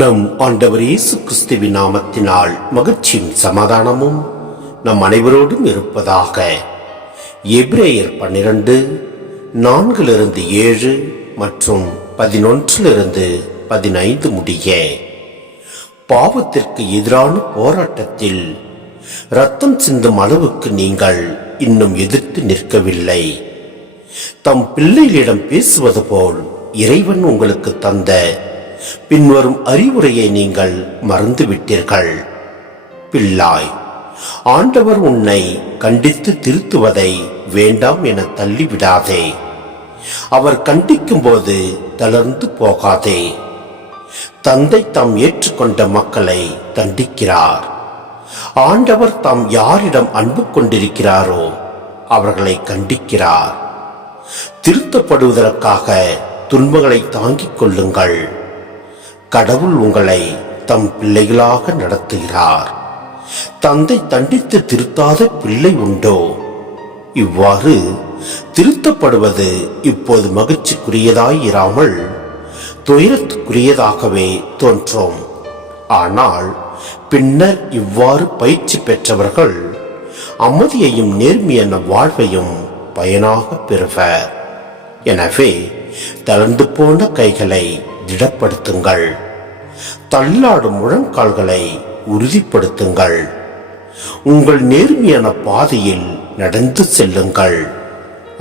நம் ஆண்டவர் இயேசு கிறிஸ்துவின் நாமத்தினால் மகிழ்ச்சியும் சமாதானமும் நம் அனைவரோடும் இருப்பதாக. எபிரேயர் 12:4-7 மற்றும் 11-15 முடிய. பாவத்திற்கு எதிரான போராட்டத்தில் இரத்தம் சிந்தும் அளவுக்கு நீங்கள் இன்னும் எதிர்த்து நிற்கவில்லை. தம் பிள்ளைகளிடம் பேசுவது போல் இறைவன் உங்களுக்கு தந்த பின்வரும் அறிவுரையை நீங்கள் மறந்துவிட்டீர்கள். பிள்ளாய், ஆண்டவர் உன்னை கண்டித்து திருத்துவதை வேண்டாம் என தள்ளிவிடாதே. அவர் கண்டிக்கும் போது தளர்ந்து போகாதே. தந்தை தாம் ஏற்றுக்கொண்ட மக்களை தண்டிக்கிறார். ஆண்டவர் தாம் யாரிடம் அன்பு கொண்டிருக்கிறாரோ அவர்களை கண்டிக்கிறார். திருத்தப்படுவதற்காக துன்பங்களை தாங்கிக் கொள்ளுங்கள். கடவுள் உங்களை தம் பிள்ளைகளாக நடத்துகிறார். தந்தை தண்டித்து திருத்தாத பிள்ளை உண்டோ? இவ்வாறு திருத்தப்படுவது இப்போது மகிழ்ச்சிக்குரியதாயிராமல் துயரத்துக்குரியதாகவே தோன்றும். ஆனால் பின்னர் இவ்வாறு பயிற்சி பெற்றவர்கள் அமைதியையும் நேர்மையான வாழ்வையும் பயனாக பெறுவர். எனவே தளர்ந்து போன கைகளை திடப்படுத்துங்கள். தள்ளாடும் முழங்கால்களை உறுதிப்படுத்துங்கள். உங்கள் நேர்மையான பாதையில் நடந்து செல்லுங்கள்.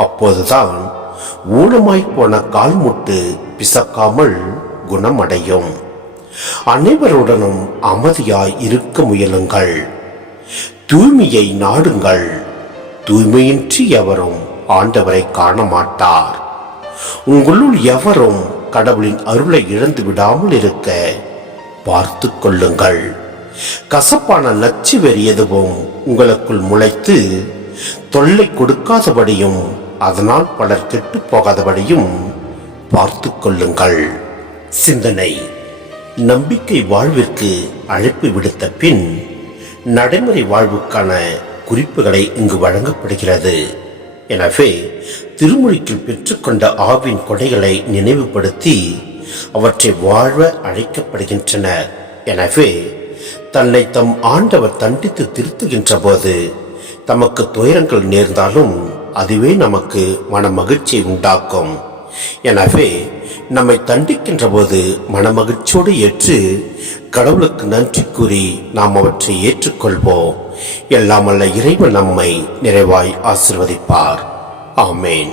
அப்போதுதான் ஊனமாய் போன கால்முட்டு பிசக்காமல் குணமடையும். அனைவருடனும் அமைதியாய் இருக்க முயலுங்கள். தூய்மையை நாடுங்கள். தூய்மையின்றி எவரும் ஆண்டவரை காண மாட்டார். உங்களுள் எவரும் கடவுளின் அருளை இழந்து விடாமல் இருக்க பார்த்து கொள்ளுங்கள். கசப்பான நச்சு வெறி எதுவும் உங்களுக்குள் முளைத்து தொல்லை கொடுக்காதபடியும் அதனால் பலர் கெட்டு போகாதபடியும் பார்த்து கொள்ளுங்கள். சிந்தனை: நம்பிக்கை வாழ்விற்கு அழைப்பு விடுத்த பின் நடைமுறை வாழ்வுக்கான குறிப்புகளை இங்கு வழங்கப்படுகிறது. எனவே திருமுழுக்கில் பெற்றுக்கொண்ட ஆவின் கொடைகளை நினைவுபடுத்தி அவற்றை வாழ அழைக்கப்படுகின்றனர். எனவே தன்னை தம் ஆண்டவர் தண்டித்து திருத்துகின்ற போது தமக்கு துயரங்கள் நேர்ந்தாலும் அதுவே நமக்கு மன மகிழ்ச்சியை உண்டாக்கும். எனவே நம்மை தண்டிக்கின்ற போது மனமகிழ்ச்சியோடு ஏற்று கடவுளுக்கு நன்றி கூறி நாம் அவற்றை ஏற்றுக்கொள்வோம். எல்லாம் அல்ல இறைவன் நம்மை நிறைவாய் ஆசீர்வதிப்பார். ஆமேன்.